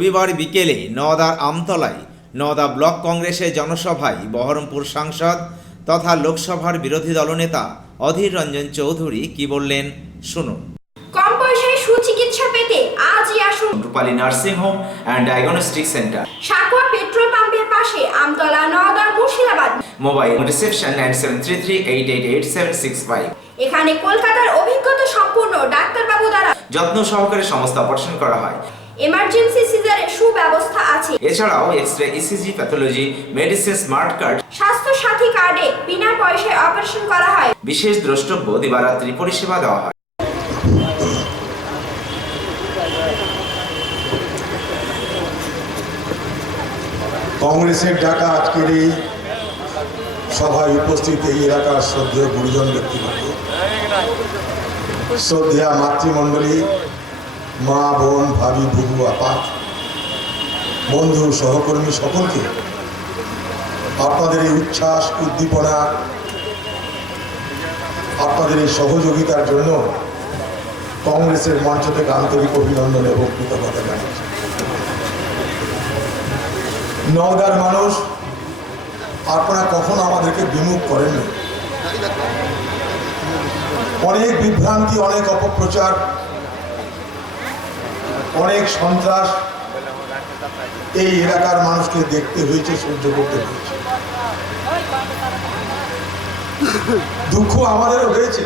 রবিবার বিকেলে নওদার আমতলায় নওদা ব্লক কংগ্রেসের জনসভায় বহরমপুর সাংসদ তথা লোকসভার বিরোধী দলনেতা অধীর রঞ্জন চৌধুরী কি বললেন শুনুন। কম পয়সায় সুচিকিৎসা পেতে আজই আসুন Rupali nursing home and diagnostic centre, Sakua petrol পাম্পের পাশে, আমতলা, নওদা, মুর্শিদাবাদ। Mobile reception 9733888765। এখানে কলকাতার অভিজ্ঞতা সম্পন্ন ডাক্তারবাবু দ্বারা যত্ন সহকারে সমস্ত অপারেশন করা হয়। এমার্জেন্সি সিজারের সুব্যবস্থা আছে। এছাড়াও x-ray, ECG, pathology, medicine, smart card, Swasthya Sathi কার্ডে বিনা পয়সায় অপারেশন করা হয়। বিশেষ দ্রষ্টব্য দিবারাত্রি পরিষেবা দেওয়া হয়। কংগ্রেসের ডাকা আজকের এই সভায় উপস্থিত এই এলাকার শ্রদ্ধেয় গুরুজন ব্যক্তিবর্গ, শ্রদ্ধেয়া মাতৃমণ্ডলী, মা, বোন, ভাবি, বুবু, আপা, বন্ধু, সহকর্মী সকলকে আপনাদের এই উচ্ছ্বাস, উদ্দীপনা, আপনাদের এই সহযোগিতার জন্য কংগ্রেসের মঞ্চ থেকে আন্তরিক অভিনন্দন এবং কৃতজ্ঞতা জানাচ্ছি। নওদার মানুষ আপনারা কখনো আমাদেরকে বিমুখ করেননি। অনেক বিভ্রান্তি, অনেক অপপ্রচার, অনেক সন্ত্রাস এই এলাকার মানুষকে দেখতে হয়েছে, সহ্য করতে হয়েছে। দুঃখ আমাদেরও হয়েছে।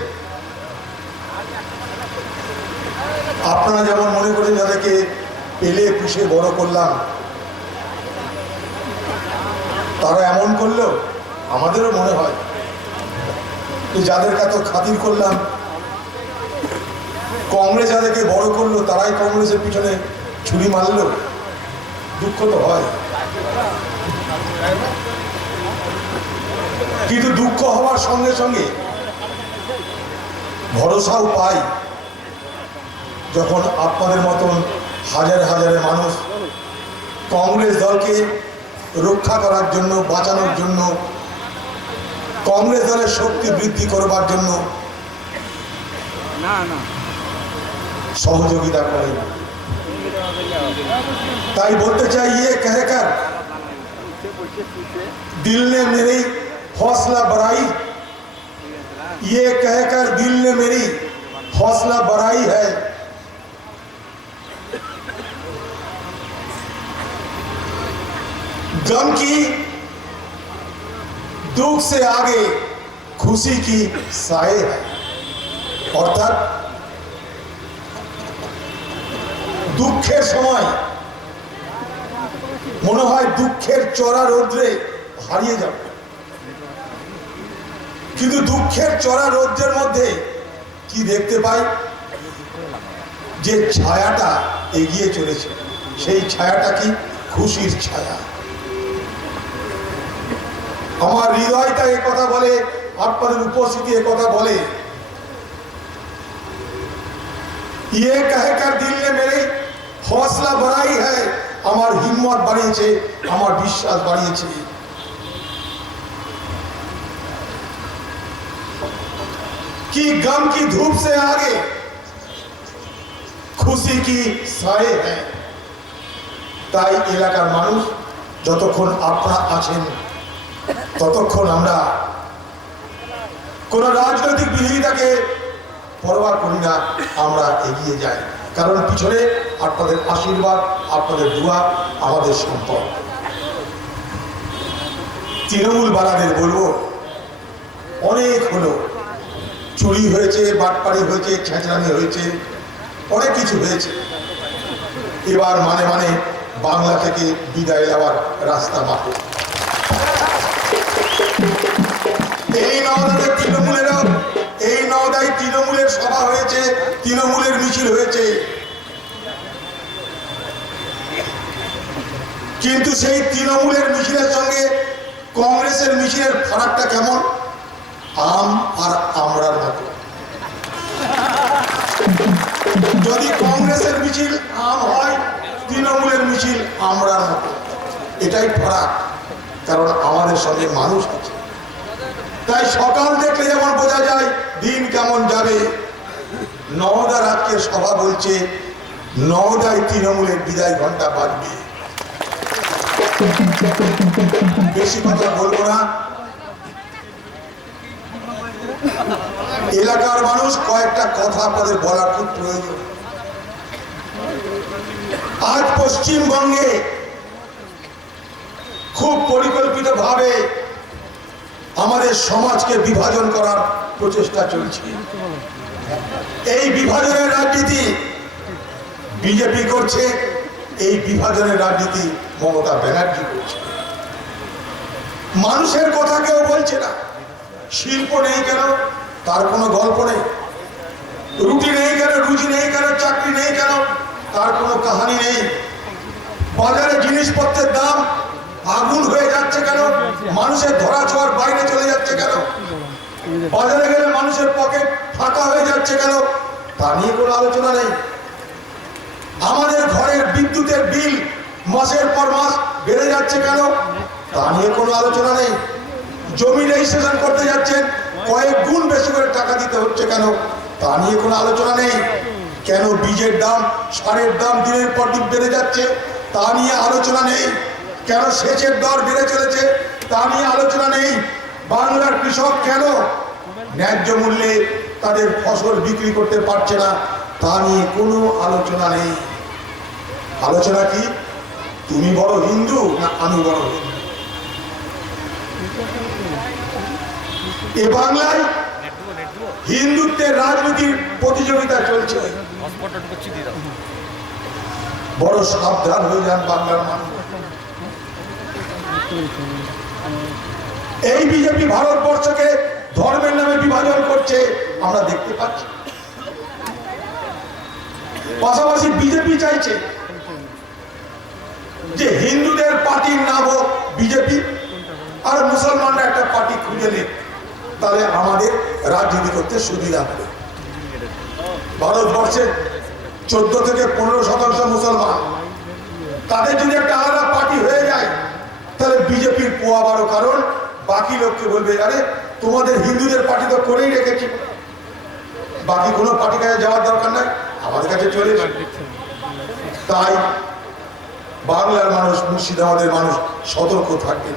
আপনারা যেমন মনে করেন যাদেরকে পেলে পুষে বড় করলাম, তারা এমন করলেও আমাদেরও মনে হয় যে যাদেরকে এত খাতির করলাম, কংগ্রেস যাদেরকে বড় করলো তারাই কংগ্রেসের পিছনে ছুরি মারলো, দুঃখ তো হয়। কিন্তু দুঃখ হওয়ার সঙ্গে সঙ্গে ভরসাও পাই যখন আপনাদের মতন হাজার হাজারে মানুষ কংগ্রেস দলকে রক্ষা করার জন্য, বাঁচানোর জন্য, কংগ্রেস দলের শক্তি বৃদ্ধি করবার জন্য সহযোগিতা করে। তাই বলতে চাই, ইয়ে कहकर दिल ने मेरी हौसला बढ़ाई, ये कहकर दिल ने मेरी हौसला बढ़ाई है। गम की दुख से आगे खुशी की साए है। অর্থাৎ দুঃখের সময় মনে হয় দুঃখের চড়া রৌদ্রে হারিয়ে যাবে, কিন্তু দুঃখের চড়া রৌদ্রের মধ্যে কি দেখতে পাই, যে ছায়াটা এগিয়ে চলেছে, সেই ছায়াটা কি খুশির ছায়া। আমার হৃদয়টা এ কথা বলে, আপনাদের উপস্থিতি এ কথা বলে। ये कहकर दिल ने मेरे हौसला बढ़ाई है, আমার হিম্মত বাড়িয়েছে, আমার বিশ্বাস বাড়িয়েছে। कि गम की धूप से आगे खुशी की साए है। তাই এলাকার মানুষ যতক্ষণ আপনারা আছেন ততক্ষণ আমরা কোন রাজনৈতিক বিরোধিতাকে পরোয়া করি না, আমরা এগিয়ে যাই। কারণ পিছনে আপনাদের আশীর্বাদ, আপনাদের দোয়া আমাদের সম্পদ। তৃণমূল বালাদের বলবো, অনেক হলো, চুরি হয়েছে, বাটপাড়ি হয়েছে, ছেঁচড়ামি হয়েছে, অনেক কিছু হয়েছে। এবার মানে মানে বাংলা থেকে বিদায় নেওয়ার রাস্তা মাপে। এই নওদাতে তৃণমূলেরা, এই নওদায় তৃণমূলের সভা হয়েছে, তৃণমূলের মিছিল হয়েছে, কিন্তু সেই তৃণমূলের মিছিলের সঙ্গে কংগ্রেসের মিছিলের ফারাকটা কেমন? আম আর আমরার মতো। যদি কংগ্রেসের মিছিল আম হয়, তৃণমূলের মিছিল আমরার মতো, এটাই ফারাক। কারণ আমাদের সঙ্গে মানুষ আছে। তাই সকাল দেখলে যেমন বোঝা যায় দিন কেমন যাবে, নওদার আজকের সভা বলছে নওদায় তৃণমূলের বিদায় ঘন্টা বাজবে। বেশি কথা বলবো না। এলাকার মানুষ কয়েকটা কথা আপনাদের বলার খুব প্রয়োজন। আজ পশ্চিমবঙ্গে খুব পরিকল্পিতভাবে আমাদের সমাজকে বিভাজন করার প্রচেষ্টা চলছে। এই বিভাজনের রাজনীতি বিজেপি করছে, এই বিভাজনের রাজনীতি মমতা ব্যানার্জি করছে। মানুষের কথা কেউ বলছে না। শিল্প নেই কেন, তার কোনো গল্প নেই। রুটি নেই কেন, রুজি নেই কেন, চাকরি নেই কেন, তার কোনো কাহানি নেই। বাজারে জিনিসপত্রের দাম আগুন হয়ে যাচ্ছে কেন, মানুষের ধরা ছোঁয়ার বাইরে চলে যাচ্ছে কেন, বাজারে গেলে মানুষের পকেট ফাঁকা হয়ে যাচ্ছে কেন, তা নিয়ে কোনো আলোচনা নেই। আমাদের ঘরের বিদ্যুতের বিল মাসের পর মাস বেড়ে যাচ্ছে কেন, তা নিয়ে কোনো আলোচনা নেই। জমি রেজিস্ট্রেশন করতে যাচ্ছেন, কয়েক গুণ বেশি করে টাকা দিতে হচ্ছে কেন, তা নিয়ে কোনো আলোচনা নেই। কেন বীজের দাম, সারের দাম দিনের পর দিন বেড়ে যাচ্ছে, তা নিয়ে আলোচনা নেই। কেন সেচের দর বেড়ে চলেছে, তা নিয়ে আলোচনা নেই। বাংলার কৃষক কেন ন্যায্য মূল্যে তাদের ফসল বিক্রি করতে পারছে না, তা নিয়ে কোনো আলোচনা নেই। আলোচনা কি? তুমি বড় হিন্দু না আমি বড় হিন্দু? এ বাংলায় হিন্দুত্বের রাজনীতির প্রতিযোগিতা চলছে। বড় সাবধান হয়ে যান বাংলার মানুষ। এই বিজেপি ভারতবর্ষকে ধর্মের নামে বিভাজন করছে, আমরা দেখতে পাচ্ছি। পাশাপাশি বিজেপি চাইছে যে হিন্দুদের পার্টির নাম হোক বিজেপি, আর মুসলমানরা একটা পার্টি খুঁজে নেই, তাহলে আমাদের রাজনীতি করতে সুবিধা হবে। ভারতবর্ষের 14 থেকে 15% মুসলমান, তাদের যদি একটা আলাদা পার্টি হয়ে যায়, তাহলে বিজেপির পোয়াবারও কারণ বাকি লোককে বলবে, আরে তোমাদের হিন্দুদের পার্টি তো করেই রেখেছি, বাকি কোনো পার্টি কাছে যাওয়ার দরকার নাই, আমাদের কাছে চলে এসে। তাই বাংলার মানুষ, মুর্শিদাবাদের মানুষ সতর্ক থাকবেন,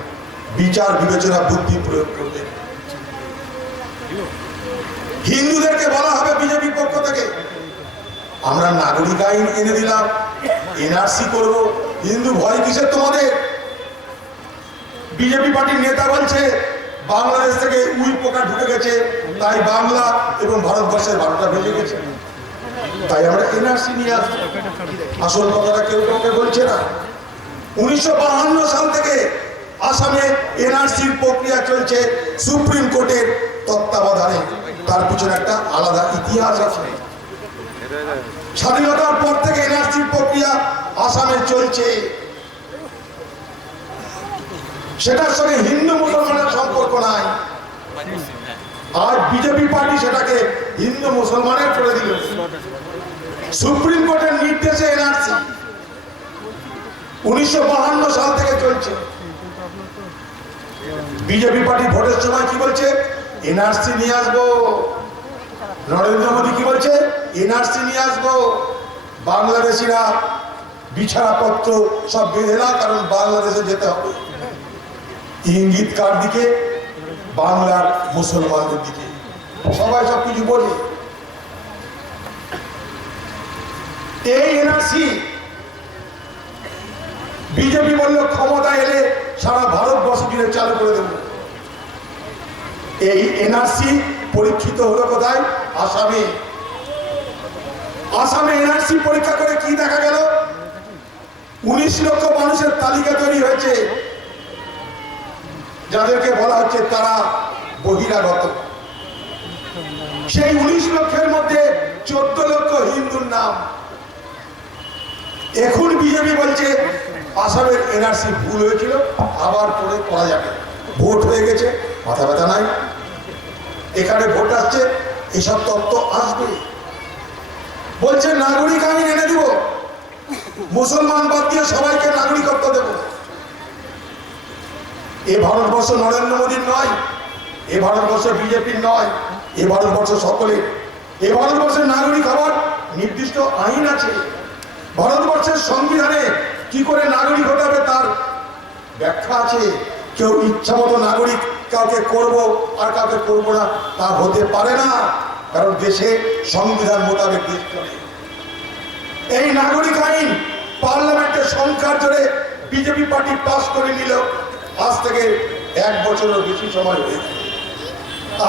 বিচার বিবেচনা বুদ্ধি প্রয়োগ করবেন। হিন্দুদেরকে বলা হবে বিজেপির পক্ষ থেকে, আমরা নাগরিক আইন এনে দিলাম, এনআরসি করব, হিন্দু ভয় কিসের তোমাদের? বিজেপি পার্টির নেতা বলছে বাংলাদেশ থেকে উই পোকা ঢুকে গেছে, তাই বাংলা এবং ভারতবর্ষের 12টা বেজে গেছে, তাই আমরা এনআরসি নিয়ে আসছি। আসল কথাটা কেউ কাউকে বলছে না। 1952 সাল থেকে আসামে এনআরসির প্রক্রিয়া চলছে সুপ্রিম কোর্টের তত্ত্বাবধানে। তার পিছনে একটা আলাদা ইতিহাস আছে। স্বাধীনতার পর থেকে এনআরসির প্রক্রিয়া আসামে চলছে। সেটার সঙ্গে হিন্দু মুসলমানের সম্পর্ক নাই। আজ বিজেপি পার্টি সেটাকে হিন্দু মুসলমানের করে দিল। সুপ্রিম কোর্টের নির্দেশে এনআরসি 1952 সাল থেকে চলছে। বিজেপি পার্টি ভোটের সময় কি বলছে? এনআরসি নিয়ে আসবো। নরেন্দ্র মোদী কি বলছে? এনআরসি নিয়ে আসবো। বাংলাদেশিরা বিছানাপত্র সব বেঁধে না, কারণ বাংলাদেশে যেতে হবে। ইঙ্গিত কার দিকে? বাংলার মুসলমানদের দিকে। সবাই সবকিছু বলে। এই এনআরসি বিজেপি বলল ক্ষমতা এলে সারা ভারতবর্ষ জুড়ে চালু করে দেব। এই এনআরসি পরীক্ষিত হলো কোথায়? আসামে। আসামে এনআরসি পরীক্ষা করে কি দেখা গেল? 19 লক্ষ মানুষের তালিকা তৈরি হয়েছে, যাদেরকে বলা হচ্ছে তারা বহিরাগত। সেই 19 লক্ষের মধ্যে 14 লক্ষ হিন্দুর নাম। এখন বিজেপি বলছে আসামের এনআরসি ভুল হয়েছিল, আবার করে করা যাবে। ভোট হয়ে গেছে, মাথা ব্যথা নাই। এখানে ভোট আসছে, এসব তত্ত্ব আসবে। বলছে নাগরিক আইন এনে দিব, মুসলমান বাদ দিয়ে সবাইকে নাগরিকত্ব দেব। এ ভারতবর্ষ নরেন্দ্র মোদীর নয়, এ ভারতবর্ষ বিজেপির নয়, এ ভারতবর্ষ সকলের। এ ভারতবর্ষের নাগরিক হওয়ার নির্দিষ্ট আইন আছে। ভারতবর্ষের সংবিধানে কি করে নাগরিক হতে হবে তার ব্যাখ্যা আছে। কেউ ইচ্ছা মতো নাগরিক কাউকে করব আর কাউকে করবো না তা হতে পারে না, কারণ দেশে সংবিধান মোতাবেক দেশ চলে। এই নাগরিক আইন পার্লামেন্টের সংখ্যার জোরে বিজেপি পার্টি পাস করে নিল। আজ থেকে 1 বছরেরও বেশি সময় হয়ে গেল,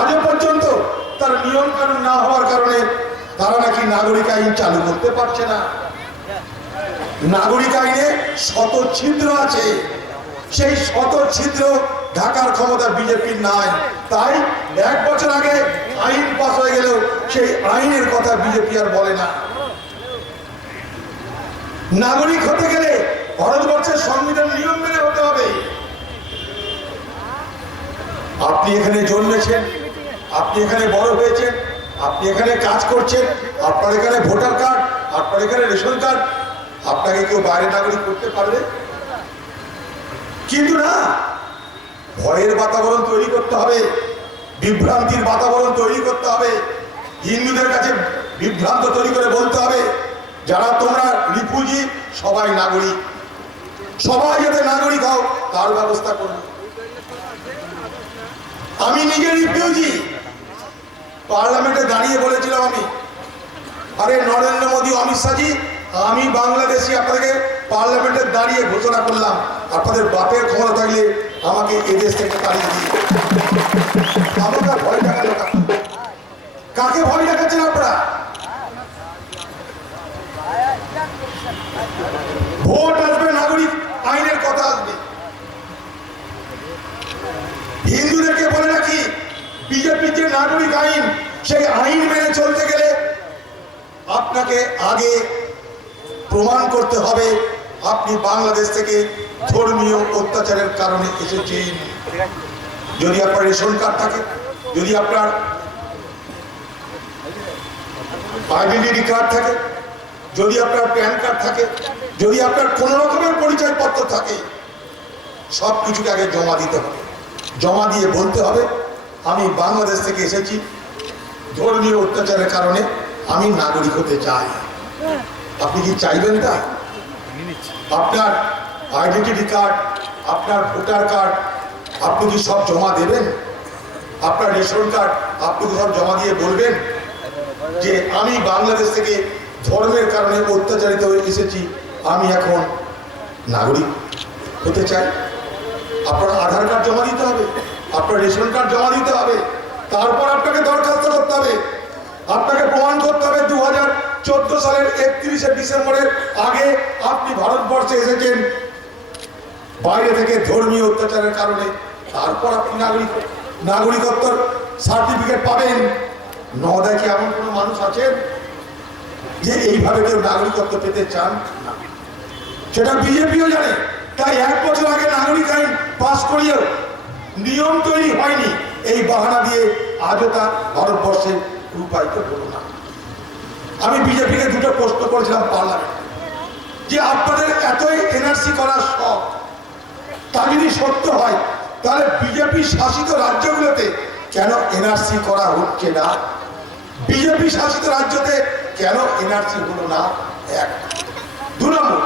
আজও পর্যন্ত তার নিয়ম কানুন না হওয়ার কারণে তারা নাকি নাগরিক আইন চালু করতে পারছে না। নাগরিক আইনে শত ছিদ্র আছে, সেই শত ছিদ্র ঢাকার ক্ষমতা বিজেপির নাই। তাই 1 বছর আগে আইন পাস হয়ে গেলেও সেই আইনের কথা বিজেপি আর বলে না। নাগরিক হতে গেলে ভারতবর্ষের সংবিধান নিয়ম মেনে হতে হবে। আপনি এখানে জন্মেছেন, আপনি এখানে বড় হয়েছেন, আপনি এখানে কাজ করছেন, আপনার এখানে ভোটার কার্ড, আপনার এখানে রেশন কার্ড, আপনাকে কেউ বাইরে নাগরিক করতে পারবে? কিন্তু না, ভয়ের বাতাবরণ তৈরি করতে হবে, বিভ্রান্তির বাতাবরণ তৈরি করতে হবে, হিন্দুদের কাছে বিভ্রান্ত তৈরি করে বলতে হবে যারা তোমরা রিফিউজি সবাই নাগরিক, সবাই যাতে নাগরিক হও তার ব্যবস্থা করবে। আমি নিজে রিফিউজি, পার্লামেন্টে দাঁড়িয়ে বলেছিলাম আমি, আরে নরেন্দ্র মোদী, অমিত শাহজি, আমি বাংলাদেশি, আপনাদেরকে পার্লামেন্টে দাঁড়িয়ে ঘোষণা করলাম আপনাদের বাপের ক্ষমতা থাকলে আমাকে এদেশ থেকে তাড়িয়ে দিন। আমাকে ভয় দেখালো কাকে ভয় দেখাচ্ছেন আপনারা? ভোট আসবে, নাগরিক আইনের কথা আসবে। হিন্দুদেরকে বলে রাখি, বিজেপির যে নাগরিক আইন, সেই আইন মেনে চলতে গেলে আপনাকে আগে প্রমাণ করতে হবে আপনি বাংলাদেশ থেকে ধর্মীয় অত্যাচারের কারণে এসেছেন। যদি আপনার রেশন কার্ড থাকে, যদি আপনার আইডেন্টিটি কার্ড থাকে, যদি আপনার প্যান কার্ড থাকে, যদি আপনার কোন রকমের পরিচয়পত্র থাকে, সব কিছুকে আগে জমা দিতে হবে। জমা দিয়ে বলতে হবে আমি বাংলাদেশ থেকে এসেছি, ধর্মীয় অত্যাচারের কারণে আমি নাগরিক হতে চাই। আপনি কি চাইবেন তা? আপনার আইডেন্টিটি কার্ড, আপনার ভোটার কার্ড আপনি কি সব জমা দেবেন? আপনার রেশন কার্ড আপনি কি সব জমা দিয়ে বলবেন যে আমি বাংলাদেশ থেকে ধর্মের কারণে অত্যাচারিত হয়ে এসেছি, আমি এখন নাগরিক হতে চাই? আপনার আধার কার্ড জমা দিতে হবে, আপনার রেশন কার্ড জমা দিতে হবে, তারপর আপনাকে দরখাস্ত করতে হবে, আপনাকে প্রমাণ করতে হবে 2014 সালের 31শে ডিসেম্বরের আগে আপনি ভারতবর্ষে এসেছেন বাইরে থেকে ধর্মীয় অত্যাচারের কারণে, তারপর আপনি নাগরিকত্বর সার্টিফিকেট পাবেন। নওদায় কি এমন কোনো মানুষ আছেন যে এইভাবে কেউ নাগরিকত্ব পেতে চান? সেটা বিজেপিও জানে। তাই 1 বছর আগে নাগরিক আইন পাস করিয়েও নিয়ম তৈরি হয়নি, এই বাহানা দিয়ে আজও তা ভারতবর্ষে রূপায়িত হলো না। আমি বিজেপিকে 2টো প্রশ্ন করেছিলাম পার্লামেন্টে, যে আপনাদের এতই এনআরসি করার শখ, তা যদি সত্য হয় তাহলে বিজেপি শাসিত রাজ্যগুলোতে কেন এনআরসি করা হচ্ছে না? বিজেপি শাসিত রাজ্যতে কেন এনআরসি হলো না? 1। 2 নম্বর,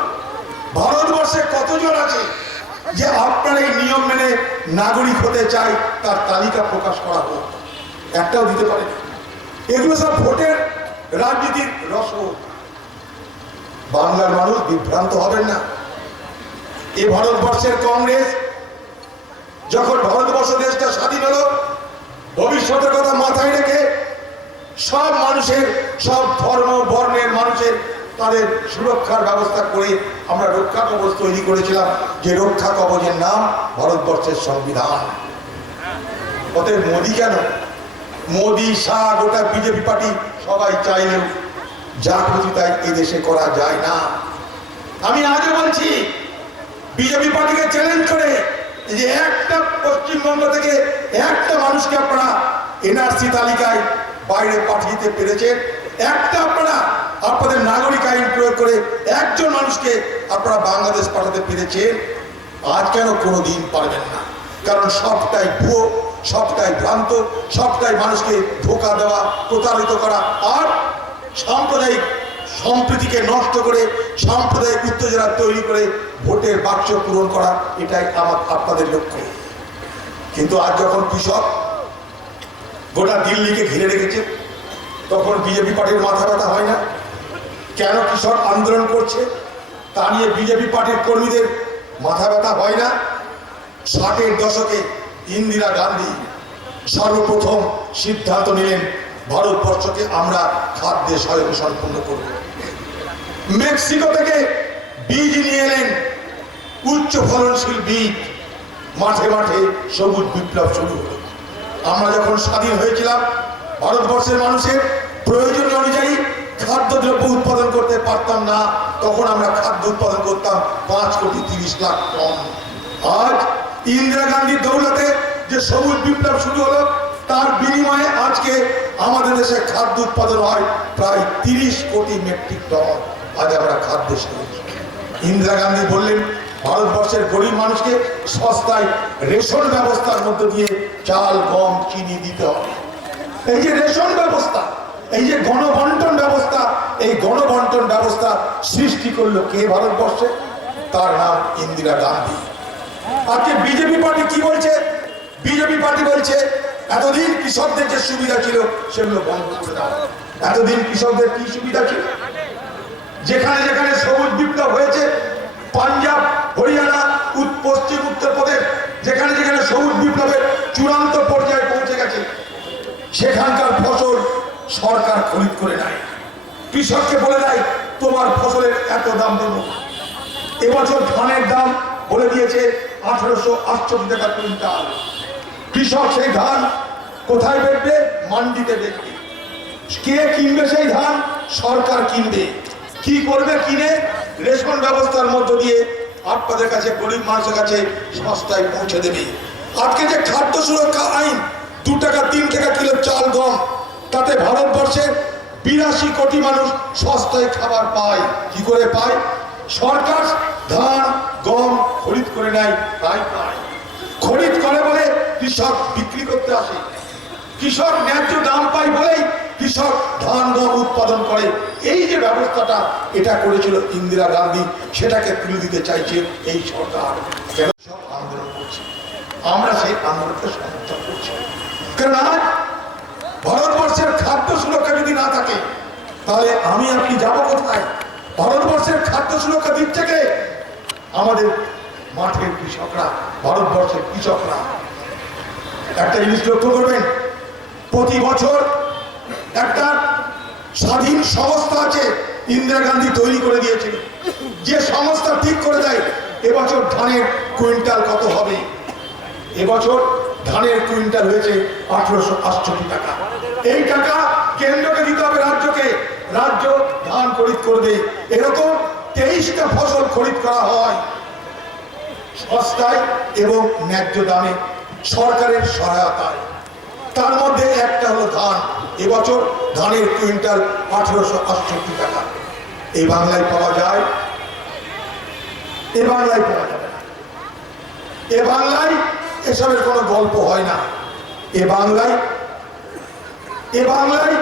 ভারতবর্ষে কতজন আছে যে আপনার এই নিয়ম মেনে নাগরিক হতে চায়, তার তালিকা প্রকাশ করা হোক? একটাও দিতে পারে। এগুলো সব ভোটের রাজনীতির রসদ। বাংলার মানুষ বিভ্রান্ত হবেন না। এই ভারতবর্ষের কংগ্রেস যখন ভারতবর্ষ দেশটা স্বাধীন হলো, ভবিষ্যতের কথা মাথায় রেখে সব মানুষের, সব ধর্ম বর্ণের মানুষের তাদের সুরক্ষার ব্যবস্থা করে আমরা রক্ষা কবচ তৈরি করেছিলাম, যে রক্ষা কবচের নাম ভারতবর্ষের সংবিধান। অতএব মোদী কেন, মোদী, শাহ, গোটা বিজেপি পার্টি সবাই চাইলেও যা খুশি তাই এই দেশে করা যায় না। আমি আগে বলছি, বিজেপি পার্টিকে চ্যালেঞ্জ করে যে একটা পশ্চিমবঙ্গ থেকে একটা মানুষকে আপনারা এনআরসি তালিকায় বাইরে পাঠিয়ে পেরেছেন, একটা আপনারা আপনাদের নাগরিক আইন প্রয়োগ করে একজন মানুষকে আপনারা বাংলাদেশ পাঠাতে পেরেছেন, আজ কেন কোনোদিন পারবেন না? কারণ সবটাই ভুয়ো, সবটাই ভ্রান্ত, সবটাই মানুষকে ধোঁকা দেওয়া, প্রতারিত করা আর সাম্প্রদায়িক সম্প্রীতিকে নষ্ট করে সাম্প্রদায়িক উত্তেজনা তৈরি করে ভোটের বাক্স পূরণ করা, এটাই আপনাদের লক্ষ্য। কিন্তু আজ যখন কৃষক গোটা দিল্লিকে ঘিরে রেখেছে, তখন বিজেপি পার্টির মাথা ব্যথা হয় না? কেন কৃষক আন্দোলন করছে তা নিয়ে বিজেপি পার্টির কর্মীদের মাথা ব্যথা হয় না? 60-এর দশকে ইন্দিরা গান্ধী সর্বপ্রথম সিদ্ধান্ত নিলেন ভারতবর্ষকে আমরা খাদ্যে স্বয়ংসম্পূর্ণ করব। মেক্সিকো থেকে বীজ নিয়ে এলেন, উচ্চ ফলনশীল বীজ, মাঠে মাঠে সবুজ বিপ্লব শুরু হলো। আমরা যখন স্বাধীন হয়েছিলাম, ভারতবর্ষের মানুষের প্রয়োজন অনুযায়ী খাদ্যদ্রব্য উৎপাদন করতে পারতাম না। তখন আমরা খাদ্য উৎপাদন করতাম 5,30,00,000 টন। আজ ইন্দিরা গান্ধীর দৌলতে যে সবুজ বিপ্লব শুরু হলো, তার বিনিময়ে আজকে আমাদের দেশে খাদ্য উৎপাদন হয় প্রায় 30 কোটি মেট্রিক টন। আজ আমরা খাদ্য স্বাধীন। ইন্দিরা গান্ধী বললেন ভারতবর্ষের গরিব মানুষকে সস্তায় রেশন ব্যবস্থার মধ্য দিয়ে চাল, গম, চিনি দিতে হবে। এই যে রেশন ব্যবস্থা, এই যে গণবন্টন ব্যবস্থা, এই গণবন্টন ব্যবস্থা সৃষ্টি করলো কে ভারতবর্ষে? তার নাম ইন্দিরা গান্ধী। আজকে বিজেপি পার্টি কি বলছে? বিজেপি পার্টি বলছে এতদিন কৃষকদের যে সুবিধা ছিল সেগুলো বন্ধ করে দাও। এতদিন কৃষকদের কি সুবিধা ছিল? যেখানে যেখানে সবুজ বিপ্লব হয়েছে, পাঞ্জাব, হরিয়ানা, পশ্চিম উত্তরপ্রদেশ, যেখানে যেখানে সবুজ বিপ্লবের চূড়ান্ত পর্যায়ে পৌঁছে গেছে, সেখানকার ফসল সরকার খরিদ করে নেয়। কৃষককে বলে দেয় তোমার ফসলের এত দাম দেব। এবছর ধানের দাম বলে দিয়েছে 1868 টাকা কুইন্টাল। কৃষক সেই ধান কোথায় বেচবে? মান্ডিতে বেচবে। কে কিনবে সেই ধান? সরকার কিনবে। কি করবে কিনে? রেশন ব্যবস্থার মধ্য দিয়ে আপনাদের কাছে, গরিব মানুষের কাছে সস্তায় পৌঁছে দেবে। আজকে যে খাদ্য সুরক্ষা আইন, 2 টাকা 3 টাকা কিলো চাল, গম, তাতে ভারতবর্ষের 82 কোটি মানুষ সস্তায় খাবার পায়। কি করে পায়? সরকার ধান, গম খরিদ করে নেয়, তাই পায়। খরিদ করে বলে কৃষক বিক্রি করতে আসে। কৃষক ন্যায্য দাম পায় বলেই কৃষক ধান, গম উৎপাদন করে। এই যে ব্যবস্থাটা এটা করেছিল ইন্দিরা গান্ধী, সেটাকে তুলে দিতে চাইছে এই সরকার। কেন সব আন্দোলন করছে? আমরা সেই আন্দোলনকে সমর্থন করছি। কারণ আজ ভারতবর্ষের খাদ্য সুরক্ষা যদি না থাকে, তাহলে আমি আপনি যাব কোথায়? ভারতবর্ষের খাদ্য সুরক্ষা দিচ্ছে কে? আমাদের মাঠের কৃষকরা, ভারতবর্ষের কৃষকরা। একটা জিনিস লক্ষ্য করবেন, প্রতি বছর একটা স্বাধীন সংস্থা আছে, ইন্দিরা গান্ধী তৈরি করে দিয়েছিল, যে সংস্থা ঠিক করে দেয় এবছর ধানের কুইন্টাল কত হবে। এবছর ধানের কুইন্টাল হয়েছে 1868 টাকা। এই টাকা কেন্দ্রকে দিতে হবে রাজ্যকে, রাজ্য ধান খরিদ করবে। এরকম 23টা ফসল খরিদ করা হয় সস্তায় এবং ন্যায্য দামে, সরকারের সহায়তায়। তার মধ্যে একটা হলো ধান। এবছর ধানের কুইন্টাল 1868 টাকা। এই বাংলায় পাওয়া যায়? এ বাংলায় পাওয়া যাবে না। এ বাংলায় এসবের কোনো গল্প হয় না। এ বাংলায়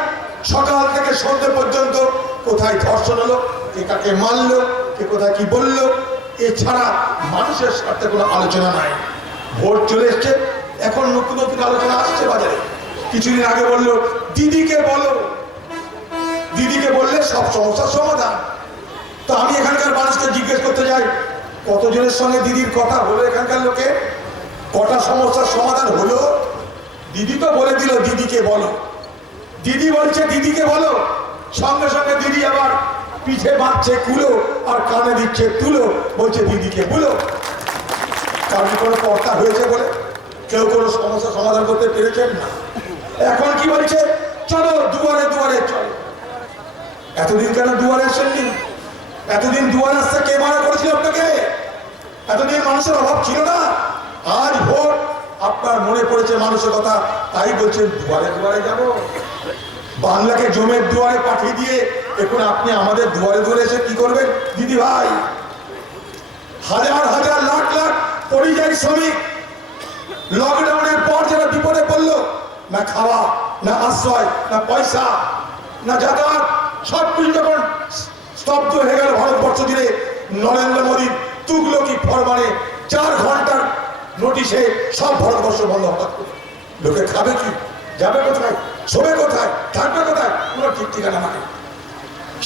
সকাল থেকে সন্ধ্যে পর্যন্ত কোথায় ধর্ষণ হলো, কে কাকে মারলো, কে কোথায় কি বললো, এছাড়া মানুষের সাথে কোনো আলোচনা নাই। ভোট চলে এসছে, এখন নতুন নতুন আলোচনা আসছে বাজারে। কিছুদিন আগে বললো দিদিকে বলো, দিদিকে বললে সব সমস্যার সমাধান। তো আমি এখানকার মানুষকে জিজ্ঞেস করতে চাই, কতজনের সঙ্গে দিদির কথা হলো? এখানকার লোকে কটা সমস্যার সমাধান হলো? দিদি তো বলে দিল দিদিকে বলো। দিদি বলছে দিদিকে বলো, সঙ্গে সঙ্গে দিদি আবার পিঠে বাঁধছে কুলো আর কানে দিচ্ছে তুলো, বলছে দিদিকে বলো। কারণ কোনো কর্তা হয়েছে বলে কেউ কোনো সমস্যা সমাধান করতে পেরেছেন না। এখন কি বলছে? চলো দুয়ারে দুয়ারে চলো। এতদিন কেন দুয়ারে আসেননি? এতদিন দুয়ারে আসতে কে মানা করেছিল আপনাকে? এতদিন মানুষের অভাব ছিল না? আজ ভোট আপনার মনে পড়েছে মানুষের কথা, তাই বলছেন দুয়ারে দুয়ারে যাব। বাংলাকে জমের দুয়ারে পাঠিয়ে দিয়ে এখন আপনি আমাদের দুয়ারে দুয়ারে এসে কি করবেন? দিদি ভাই, হাজার হাজার লাখ লাখ পরিযায়ী শ্রমিক লকডাউনের পর যারা বিপদে পড়লো, না খাওয়া, না আশ্রয়, না পয়সা, না যাতায়াত, সব কিছু যখন স্তব্ধ হয়ে গেল ভারতবর্ষ জুড়ে, নরেন্দ্র মোদীর তুগলকি ফরমানে 4 ঘন্টার নোটিশে সব ভারতবর্ষ বন্ধ হঠাৎ করে। লোকে খাবে কি, যাবে কোথায়, শোবে কোথায়, থাকবে কোথায়, কোনো ঠিক ঠিকানা নাই।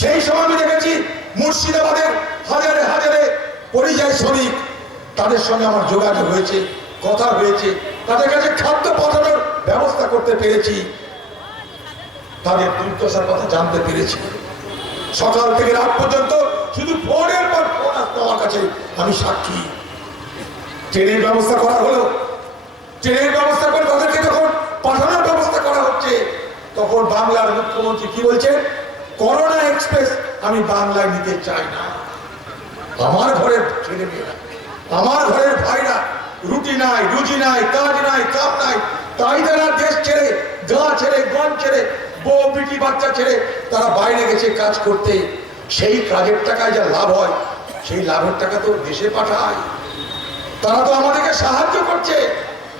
সেই সময় আমি দেখেছি মুর্শিদাবাদের হাজারে হাজারে পরিযায়ী শ্রমিক, তাদের সঙ্গে আমার যোগাযোগ হয়েছে, কথা হয়েছে, তাদের কাছে খাদ্য পাঠানোর ব্যবস্থা করতে পেরেছি, তাদের দুর্দশার কথা জানতে পেরেছি। সকাল থেকে রাত পর্যন্ত শুধু ফোনের পর ফোন আসতো আমার কাছে, আমি সাক্ষী। ট্রেনের ব্যবস্থা করা হলো, ট্রেনের ব্যবস্থা করে তাদেরকে যখন পাঠানোর ব্যবস্থা করা হচ্ছে, তখন বাংলার মুখ্যমন্ত্রী কি বলছে, করোনা এক্সপ্রেস আমি বাংলায় নিতে চাই না। আমার ঘরের ছেলে মেয়েরা, আমার ঘরের ভাইরা রুটি নাই, রুজি নাই, কাজ নাই, কাম নাই, তাই তারা দেশ ছেড়ে, গা ছেড়ে, গন ছেড়ে, বউ বিটি বাচ্চা ছেড়ে তারা বাইরে গেছে কাজ করতে। সেই কাজের টাকায় যা লাভ হয়, সেই লাভের টাকা তো দেশে পাঠায়। তারা তো আমাদেরকে সাহায্য করছে,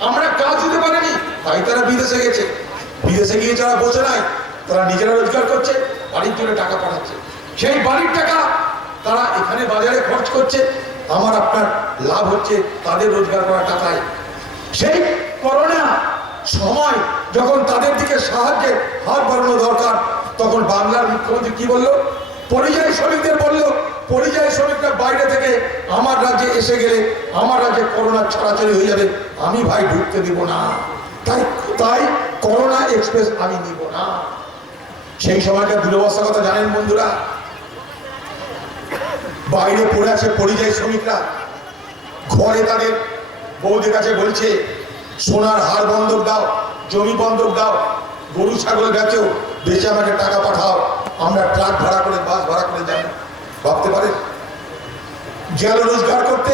আমরা কাজ দিতে পারিনি, তাই তারা বিদেশে গেছে। বিদেশে গিয়ে যারা বসে নাই, তারা নিজেরা রোজগার করছে, বাড়ির জন্য টাকা পাঠাচ্ছে। সেই বাড়ির টাকা তারা এখানে বাজারে খরচ করছে, আমার আপনার লাভ হচ্ছে তাদের রোজগার করা টাকায়। সেই করোনা সময় যখন তাদের দিকে সাহায্যের হাত বাড়ানো দরকার, তখন বাংলার মুখ্যমন্ত্রী কি বলল, পরিযায়ী শ্রমিকদের বলল, পরিযায়ী শ্রমিকরা বাইরে থেকে আমার রাজ্যে এসে গেলে আমার রাজ্যে করোনা ছড়াছড়ি হয়ে যাবে, আমি ভাই ঢুকতে দিব না, তাই তাই করোনা এক্সপ্রেস আমি নিব না। সেই সময়টা দুরবস্থার কথা জানেন বন্ধুরা, বাইরে পড়ে আছে পরিযায়ী শ্রমিকরা, ঘরে তাদের বউদের কাছে বলছে সোনার হার বন্ধক দাও, জমি বন্ধক দাও, গরু ছাগল বেচে আমাকে টাকা পাঠাও, আমরা ট্রাক ভাড়া করে, বাস ভাড়া করে যাব। ভাবতে পারেন, গেল রোজগার করতে,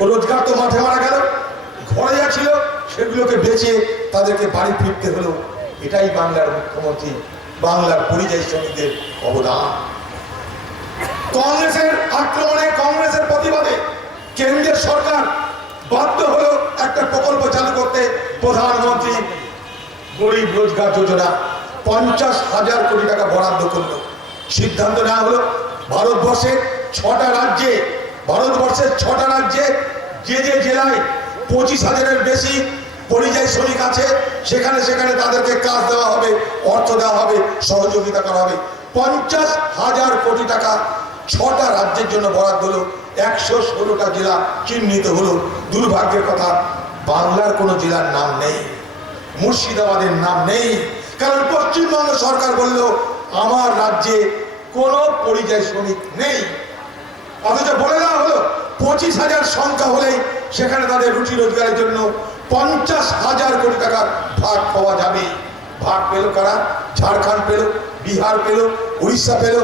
ও রোজগার তো মাঠে মারা গেল, ঘরে যা ছিল সেগুলোকে বেচে তাদেরকে বাড়ি ফিরতে হলো। এটাই বাংলার মুখ্যমন্ত্রী, বাংলার পরিযায়ী শ্রমিকদের অবদান। কংগ্রেসের আক্রমণে, কংগ্রেসের প্রতিবাদে কেন্দ্রের সরকার বাধ্য হলো একটা প্রকল্প চালু করতে, প্রধানমন্ত্রী গরিব রোজগার যোজনা 50,000 কোটি টাকা বরাদ্দ করলো। সিদ্ধান্ত নেওয়া হলো ভারতবর্ষের 6টা রাজ্যে, ভারতবর্ষের 6টা রাজ্যে যে যে জেলায় 25,000-এর বেশি পরিযায়ী শ্রমিক আছে, সেখানে সেখানে তাদেরকে কাজ দেওয়া হবে, অর্থ দেওয়া হবে, সহযোগিতা করা হবে। 50,000 কোটি টাকা 6টা রাজ্যের জন্য বরাদ্দ হলো, 116টা জেলা চিহ্নিত হলো। দুর্ভাগ্যের কথা, বাংলার কোনো জেলার নাম নেই, মুর্শিদাবাদের নাম নেই, কারণ পশ্চিমবঙ্গ সরকার বলল আমার রাজ্যে কোনো পরিযায়ী শ্রমিক নেই। অথচ বলে দেওয়া হলো 25,000 সংখ্যা হলেই সেখানে তাদের রুটি রোজগারের জন্য 50,000 কোটি টাকার ভাগ পাওয়া যাবে। ভাগ পেল কারা? ঝাড়খণ্ড পেল, বিহার পেল, উড়িষ্যা পেল,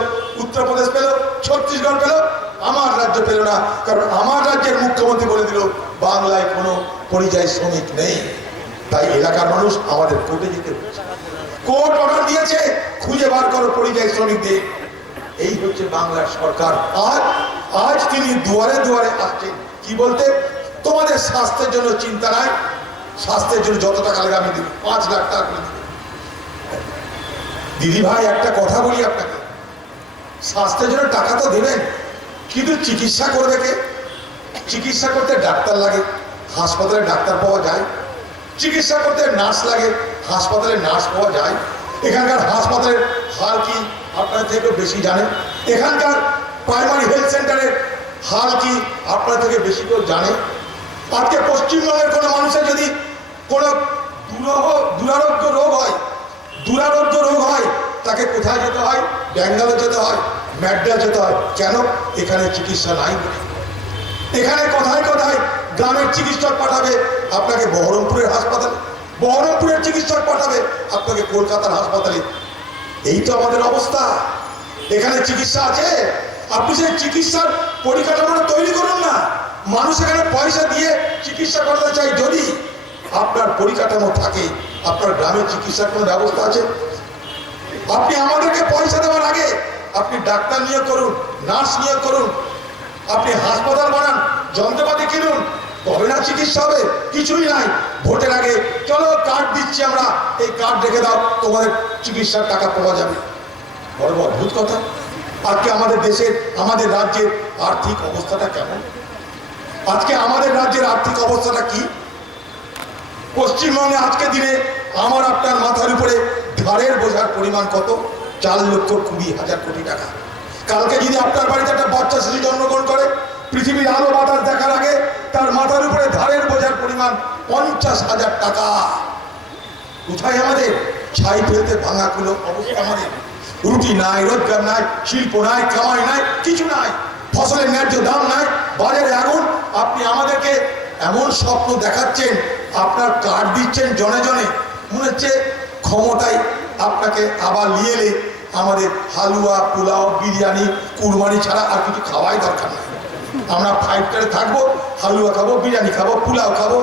উত্তরপ্রদেশ পেল, ছত্তিশগড় পেল, আমার রাজ্য পেল না, কারণ আমার রাজ্যের মুখ্যমন্ত্রী বলে দিল বাংলায় কোনো পরিযায়ী শ্রমিক নেই। তাই এলাকার মানুষ আমাদের কোর্টে যেতে হচ্ছে, কোর্ট অর্ডার দিয়েছে খুঁজে বার করো পরিযায়ী শ্রমিকদের। এই হচ্ছে বাংলার সরকার। আজ তিনি দুয়ারে দুয়ারে আসছেন কি বলতে, তোমাদের স্বাস্থ্যের জন্য চিন্তা নাই, স্বাস্থ্যের জন্য যত টাকা লাগে আমি দিব, 5 লাখ টাকা করে দিব। দিদি ভাই একটা কথা বলি আপনাকে, স্বাস্থ্যের জন্য টাকা তো দেবেন, কিন্তু চিকিৎসা করবে কে? চিকিৎসা করতে ডাক্তার লাগে, হাসপাতালে ডাক্তার পাওয়া যায়। চিকিৎসা করতে নার্স লাগে, হাসপাতালে নার্স পাওয়া যায়। এখানকার হাসপাতালের হাল কি আপনার থেকে বেশি জানেন? এখানকার প্রাইমারি হেলথ সেন্টারের হাল কি আপনার থেকে বেশি করে জানে? আজকে পশ্চিমবঙ্গের কোনো মানুষের যদি কোনো দুরারোগ্য রোগ হয়, তাকে কোথায় যেতে হয়? ব্যাঙ্গালোর যেতে হয়, ম্যাড্রাস যেতে হয়। কেন? এখানে চিকিৎসা নাই বলে। এখানে কোথায় কোথায় গ্রামের চিকিৎসক পাঠাবে আপনাকে বহরমপুরের হাসপাতালে, বহরমপুরের চিকিৎসক পাঠাবে আপনাকে কলকাতার হাসপাতালে। এই তো আমাদের অবস্থা। এখানে চিকিৎসা আছে, আপনি সেই চিকিৎসার পরিকাঠামোটা তৈরি করুন না। মানুষ এখানে পয়সা দিয়ে চিকিৎসা করতে চাই, যদি আপনার পরিকাঠামো থাকে, আপনার গ্রামে চিকিৎসার কোনো ব্যবস্থা আছে। আপনি আমাদেরকে পয়সা দেওয়ার আগে আপনি ডাক্তার নিয়োগ করুন, নার্স নিয়োগ করুন, আপনি হাসপাতাল বানান, যন্ত্রপাতি কিনুন, তবে না চিকিৎসা হবে। কিছুই নাই। ভোটের আগে চলো কার্ড দিচ্ছি আমরা, এই কার্ড রেখে দাও, তোমাদের চিকিৎসার টাকা পাওয়া যাবে। বড় অদ্ভুত কথা। আজকে আমাদের দেশের, আমাদের রাজ্যের আর্থিক অবস্থাটা কেমন? আজকে আমাদের রাজ্যের আর্থিক অবস্থাটা কি? পশ্চিমবঙ্গে আজকে দিনে আমার আপনার মাথার উপরে ধারের বোঝার পরিমাণ কত? 4,20,000 কোটি টাকা। কালকে যদি আপনার বাড়িতে একটা বাচ্চা শিশু জন্মগ্রহণ করে, পৃথিবীর আলো বাতাস দেখার আগে তার মাথার উপরে ধারের বোঝার পরিমাণ 50,000 টাকা। কোথায় আমাদের ছাই ফেলতে ভাঙাগুলো অবস্থা? আমাদের রুটি নাই, রোজগার নাই, শিল্প নাই, কামাই নাই, কিছু নাই, ফসলের ন্যায্য দাম নাই, বাজারে আগুন। আপনি আমাদেরকে এমন স্বপ্ন দেখাচ্ছেন, আপনার কার্ড দিচ্ছেন জনে জনে, মনে হচ্ছে ক্ষমতায় আপনাকে আবার নিয়ে এলে আমাদের হালুয়া, পোলাও, বিরিয়ানি, কুরবানি ছাড়া আর কিছু খাওয়াই দরকার নাই। আমরা 5 স্টারে থাকবো, হালুয়া খাবো, বিরিয়ানি খাবো, পোলাও খাবো,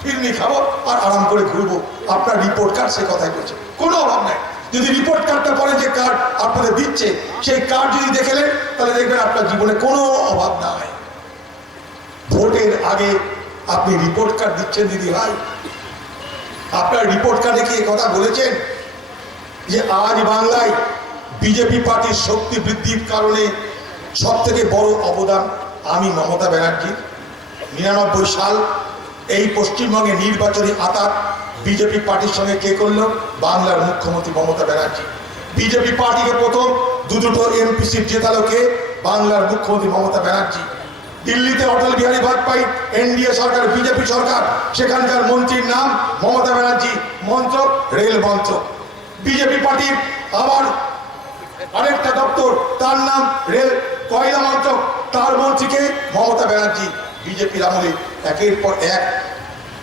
ফিরনি খাবো আর আরাম করে ঘুরবো। আপনার রিপোর্ট কার্ড সে কথাই বলছে, কোনো অভাব নাই। যদি রিপোর্ট কার্ডটা পরে যে কার্ড আপনাদের দিচ্ছে, সেই কার্ড যদি দেখেলেন তাহলে দেখবেন আপনার জীবনে কোনো অভাব নাই। ভোটের আগে আপনি রিপোর্ট কার্ড দিচ্ছেন দিদি ভাই। আপনার রিপোর্ট কার্ডে কি কথা বলেছেন যে আজ বাংলায় বিজেপি পার্টির শক্তি বৃদ্ধির কারণে সব থেকে বড় অবদান আমি মমতা ব্যানার্জির। 99 সাল এই পশ্চিমবঙ্গে নির্বাচনী আতাত বিজেপি পার্টির সঙ্গে কে করলো? বাংলার মুখ্যমন্ত্রী মমতা ব্যানার্জি। বিজেপি পার্টিকে প্রথম দুটো এমপি সিট জেতালো কে? বাংলার মুখ্যমন্ত্রী মমতা ব্যানার্জি। দিল্লিতে অটল বিহারী বাজপেয়ী এনডিএ সরকার, বিজেপি সরকার, সেখানকার মন্ত্রীর নাম মমতা ব্যানার্জি, মন্ত্রক রেল মন্ত্রক। বিজেপি পার্টির আবার আরেকটা দপ্তর, তার নাম রেল কয়লা মন্ত্রক, তার মন্ত্রীকে মমতা ব্যানার্জি। বিজেপির আমলে একের পর এক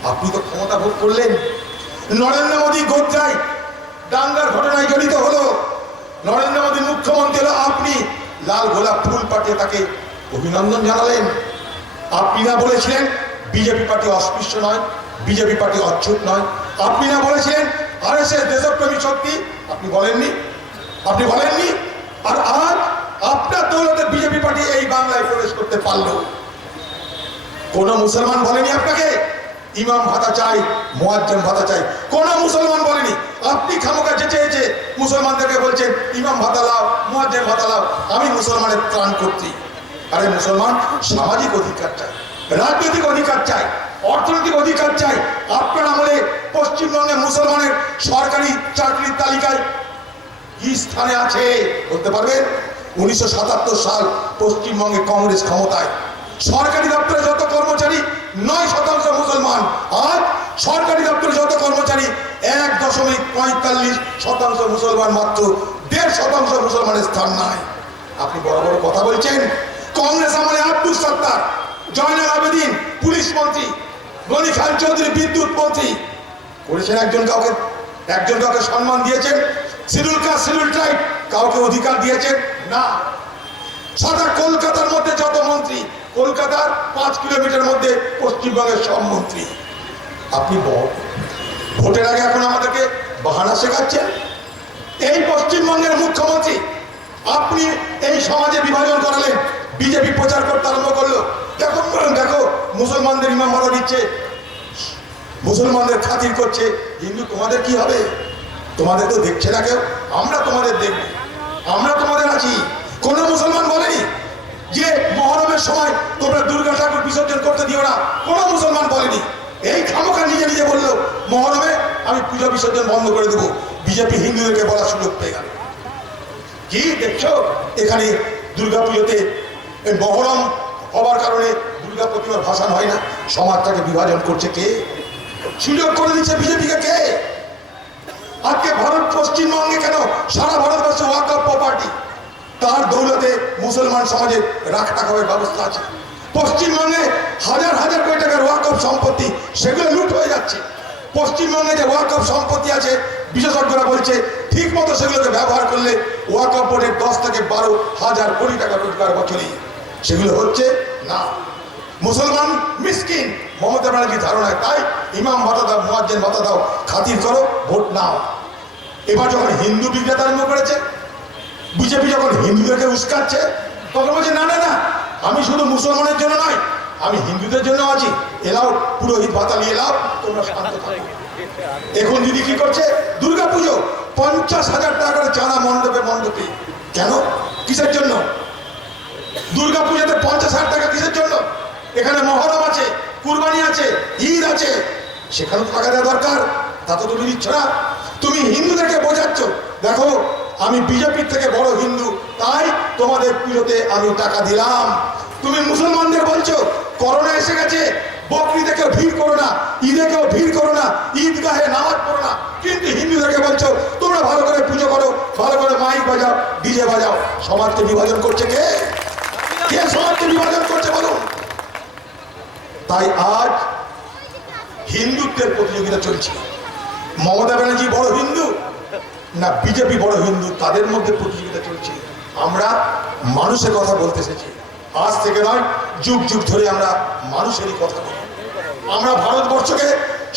আপনি তো ক্ষমতা ভোগ করলেন। নরেন্দ্র মোদী গোদ্রায় দাঙ্গার ঘটনায় জড়িত হলো, নরেন্দ্র মোদী মুখ্যমন্ত্রী হলো, আপনি লাল গোলাপ ফুল পাঠিয়ে তাকে অভিনন্দন জানালেন। আপনি না বলেছিলেন বিজেপি পার্টি অস্পৃশ্য নয়, বিজেপি পার্টি অচ্ছুত নয়? আপনি না বলেছিলেন আরএসএস দেশপ্রেমী শক্তি? আপনি বলেননি, আপনি বলেননি। আর আজ আপনার দৌলতে বিজেপি পার্টি এই বাংলায় প্রবেশ করতে পারলো। কোন মুসলমান বলেনি আপনাকে ইমাম ভাতা চাই, মুয়াজ্জিন ভাতা চাই? কোন মুসলমান বলেনি। আপনি খামোখা চেয়েছে মুসলমানদেরকে বলছেন ইমাম ভাতা লাও, মুয়াজ্জিন ভাতা লাও। আমি মুসলমানের ত্রাণ করছি। আরে মুসলমান সামাজিক অধিকার চাই, রাজনৈতিক অধিকার চাই, অর্থনৈতিক অধিকার চাই। আপনার আমলে পশ্চিমবঙ্গে মুসলমানের সরকারি চাকরির তালিকায় কি স্থানে আছে বলতে পারবেন? 1977 সাল পশ্চিমবঙ্গে কংগ্রেস ক্ষমতায়, সরকারি দপ্তরে যত কর্মচারী 9% মুসলমান। আজ সরকারি দপ্তরে যত কর্মচারী 1.45% মুসলমান, মাত্র 1.5% মুসলমানের স্থান নাই। আপনি বড় বড় কথা বলছেন। কংগ্রেস আমলে আব্দুল সত্তার, জয়নাল আবেদিন পুলিশ মন্ত্রী, গনি খান চৌধুরী বিদ্যুৎ মন্ত্রী করেছেন। একজন কাউকে সম্মান দিয়েছেন? শিডিউল কাস্ট, শিডিউল ট্রাইব কাউকে অধিকার দিয়েছেন? না। সারা কলকাতার মধ্যে যত মন্ত্রী, কলকাতার 5 কিলোমিটার মধ্যে পশ্চিমবঙ্গের সব মন্ত্রী। আপনি ভোটের আগে এখন আমাদেরকে বাহানা শেখাচ্ছেন। এই পশ্চিমবঙ্গের মুখ্যমন্ত্রী, আপনি এই সমাজে বিভাজন করালেন। বিজেপি প্রচার করতে আরম্ভ করলো, দেখো দেখো মুসলমানদের ইমাম ভাতা দিচ্ছে, মুসলমানদের খাতির করছে। হিন্দু তোমাদের কি হবে? তোমাদের তো দেখছে না কেউ, আমরা তোমাদের দেখব, আমরা তোমাদের আছি। কোন মুসলমান বলেনি যে মহরমের সময় তোমরা দুর্গা ঠাকুর বিসর্জন করতে দিও না, কোন মুসলমান বলেনি। এই খামোখা নিজে নিজে বললো মহরমে আমি পূজা বিসর্জন বন্ধ করে দেবো। বিজেপি হিন্দুদেরকে বলার সুযোগ পেয়ে গেল। কি দেখছো এখানে দুর্গা পুজোতে মহরম হওয়ার কারণে দুর্গা প্রতিমার ভাসান হয় না? সমাজটাকে বিভাজন করছে কে? সুযোগ করে দিচ্ছে বিজেপিকে কে? আজকে ভারত পশ্চিমবঙ্গে কেন সারা ভারতবর্ষে ওয়াকফ প্রপার্টি, তার দৌলতে মুসলমান সমাজে রাখ টাকার ব্যবস্থা আছে। পশ্চিমবঙ্গে হাজার হাজার কোটি টাকার ওয়াকফ সম্পত্তি, সেগুলো লুট হয়ে যাচ্ছে। পশ্চিমবঙ্গে যে ওয়াকফ সম্পত্তি আছে, বিশেষজ্ঞরা বলছে ঠিক মতো সেগুলোকে ব্যবহার করলে ওয়াকফ বোর্ডের 10 থেকে 12,000 কোটি টাকা রোজগার বছরই, সেগুলো হচ্ছে না। মুসলমান মিসকিন মমতা ব্যানার্জির ধারণায়। তাই ইমাম ভাতা দাও, মুয়াজ্জিন ভাতা দাও, খাতির করো, ভোট নাও। এবার যখন হিন্দু বিদ্বেষ আরম্ভ করেছে, বিজেপি যখন হিন্দুদেরকে উস্কাচ্ছে, তখন বলছে না না না, আমি শুধু মুসলমানের জন্য নয়, আমি হিন্দুদের জন্য আছি, এলাও পুরোহিত ভাতা নিয়ে এলাও, তোমরা শান্ত থাকো। এখন দিদি কি করছে? দুর্গা পুজো 50,000 টাকা করে চাঁদা মণ্ডপে মণ্ডপে। কিসের জন্য? দুর্গা পূজাতে 50,000 টাকা কিসের জন্য? এখানে মহরম আছে, কুরবানি আছে, ঈদ আছে, সেখানে টাকা দেওয়া দরকার। তা তো তুমি দিচ্ছ না। তুমি হিন্দুদেরকে বোঝাচ্ছ, দেখো আমি বিজেপির থেকে বড় হিন্দু, তাই তোমাদের পুজোতে আমি টাকা দিলাম। তুমি মুসলমানদের বলছো করোনা এসে গেছে, বকরিতে কেউ ভিড় করো না, ঈদে কেউ ভিড় করো না, ঈদগাহে নামাজ পড়ো না, কিন্তু হিন্দুদেরকে বলছো তোমরা ভালো করে পুজো করো, ভালো করে মাইক বাজাও, ডিজে বাজাও। সমাজকে বিভাজন করছে কে? কে সমাজকে বিভাজন করছে বলুন? তাই আজ হিন্দুত্বের প্রতিযোগিতা চলছে। মমতা ব্যানার্জি বড় হিন্দু না বিজেপি বড় হিন্দু, তাদের মধ্যে প্রতিযোগিতা চলছে। আমরা মানুষের কথা বলতে এসেছি, আজ থেকে নয়, যুগ যুগ ধরে আমরা মানুষেরই কথা বলি। আমরা ভারতবর্ষকে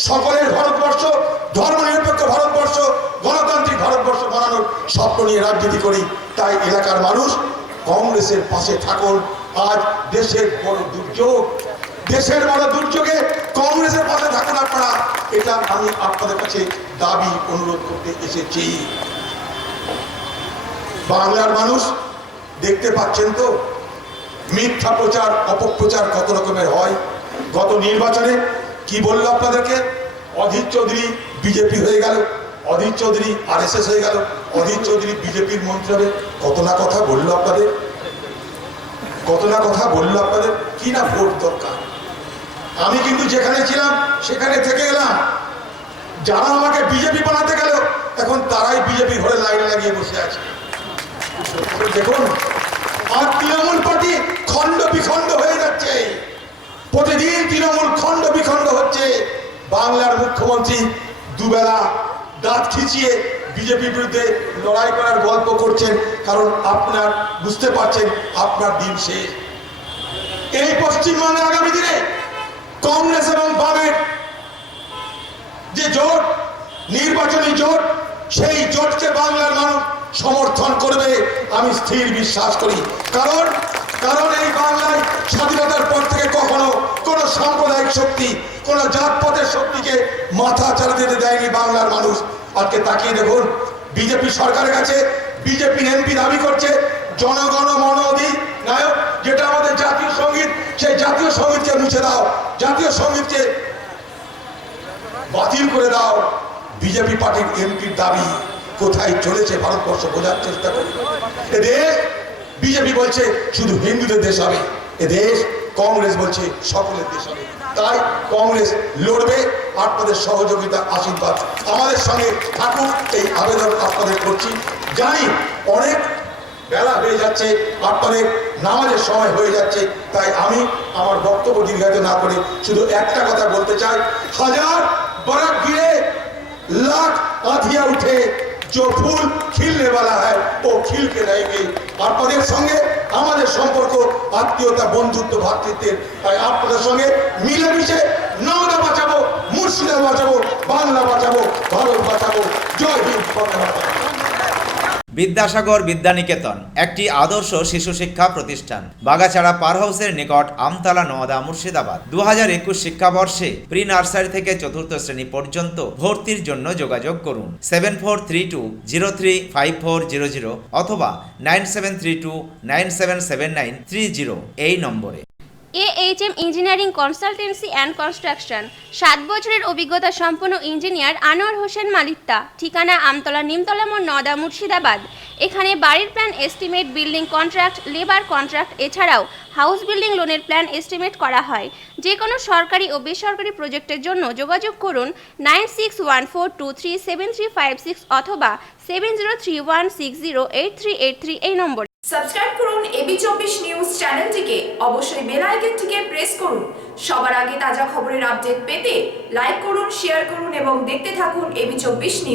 সকলের ভারতবর্ষ, ধর্মনিরপেক্ষ ভারতবর্ষ, গণতান্ত্রিক ভারতবর্ষ বানানোর স্বপ্ন নিয়ে রাজনীতি করি। তাই এলাকার মানুষ কংগ্রেসের পাশে থাকুন। আজ দেশের বড় দুর্যোগ, দেশের বড় দুর্যোগে কংগ্রেসের পাশে থাকুন আপনারা, এটা আমি আপনাদের কাছে দাবি অনুরোধ করতে এসেছি। বাংলার মানুষ দেখতে পাচ্ছেন তো মিথ্যা প্রচার, অপপ্রচার কত রকমের হয়। গত নির্বাচনে কি বললো আপনাদেরকে? অধীর চৌধুরী বিজেপি হয়ে গেল, অধীর চৌধুরী আরএসএস হয়ে গেল, অধীর চৌধুরী বিজেপির মন্ত্রী হবে। কত না কথা বললো আপনাদের, কত না কথা বললো আপনাদের। কি না ভোট দরকার। আমি কিন্তু যেখানে ছিলাম সেখানে থেকে গেলাম। যারা আমাকে বিজেপি বানাতে গেল এখন তারাই বিজেপি ঘরে লাইন লাগিয়ে বসে আছে। দেখুন, আর তৃণমূল পার্টি খণ্ড বিখণ্ড হয়ে যাচ্ছে। প্রতিদিন তৃণমূল খণ্ড বিখণ্ড হচ্ছে। বাংলার মুখ্যমন্ত্রী দুবেলা দাঁত খিচিয়ে বিজেপির বিরুদ্ধে লড়াই করার গল্প করছেন, কারণ আপনার বুঝতে পারছেন আপনার দিন শেষ। এই পশ্চিমবঙ্গে আগামী দিনে কংগ্রেস এবং বামের যে জোট, নির্বাচনী জোট, সেই জোটকে বাংলার মানুষ সমর্থন করবে আমি স্থির বিশ্বাস করি। কারণ এই বাংলায় স্বাধীনতার পর থেকে কখনো কোনো সাম্প্রদায়িক শক্তি, কোনো জাতপাতের শক্তিকে মাথা চাড়া দিতে দেয়নি বাংলার মানুষ। আজকে তাকিয়ে দেখুন, বিজেপি সরকারের কাছে বিজেপি এমপি দাবি করছে জনগণ মন অধিনায়ক, যেটা আমাদের জাতীয় সঙ্গীত, সেই জাতীয় সঙ্গীতকে মুছে দাও, জাতীয় সঙ্গীতকে বাতিল করে দাও। বিজেপি পার্টির এমপির দাবি কোথায় চলেছে ভারতবর্ষ বোঝার চেষ্টা করি। এদেশ বিজেপি বলছে শুধু হিন্দুদের দেশ হবে, এদেশ কংগ্রেস বলছে সকলের দেশ হবে। তাই কংগ্রেস লড়বে, আপনাদের সহযোগিতা আশীর্বাদ আমাদের সঙ্গে থাকুক, এই আবেদন আপনাদের করছি। জানি অনেক বেলা হয়ে যাচ্ছে, আপনাদের নামাজের সময় হয়ে যাচ্ছে, তাই আমি আমার বক্তব্য দীর্ঘায়িত না করে শুধু একটা কথা বলতে চাই, হাজার बरस गिरे लाख आधिया उठे, जो फूल खिलने वाला है वो खिल के रहेंगे। আপনাদের সঙ্গে আমাদের সম্পর্ক আত্মীয়তা, বন্ধুত্ব, ভ্রাতৃত্বের। তাই আপনাদের সঙ্গে মিলেমিশে নওদা বাঁচাবো, মুর্শিদাবাদ বাঁচাবো, বাংলা বাঁচাবো, ভারত বাঁচাবো। জয় হিন্দ, বন্দে মাতরম। বিদ্যাসাগর বিদ্যানিকেতন একটি আদর্শ শিশু শিক্ষা প্রতিষ্ঠান, বাগাছাড়া পার হাউসের নিকট, আমতলা, নওদা, মুর্শিদাবাদ। 2021 শিক্ষাবর্ষে প্রি নার্সারি থেকে চতুর্থ শ্রেণী পর্যন্ত ভর্তির জন্য যোগাযোগ করুন 7432035400 অথবা 9732977930 এই নম্বরে। AHM engineering consultancy and construction, 7 বছরের অভিজ্ঞতা সম্পন্ন ইঞ্জিনিয়ার আনোয়ার হোসেন মালিত্তা। ঠিকানা আমতলা, নিমতলা মোড়, নওদা, মুর্শিদাবাদ। এখানে বাড়ির plan estimate, building contract, labour contract, এছাড়াও হাউস বিল্ডিং লোনের প্ল্যান এস্টিমেট করা হয়। যে কোনো সরকারি ও বেসরকারি প্রজেক্টের জন্য যোগাযোগ করুন 9614237356 অথবা 7031608383 এই নম্বরে। সাবস্ক্রাইব করুন AB24 নিউজ চ্যানেলটিকে, অবশ্যই বেল আইকনটিকে প্রেস করুন। সবার আগে তাজা খবরের আপডেট পেতে লাইক করুন, শেয়ার করুন এবং দেখতে থাকুন AB24 নিউজ।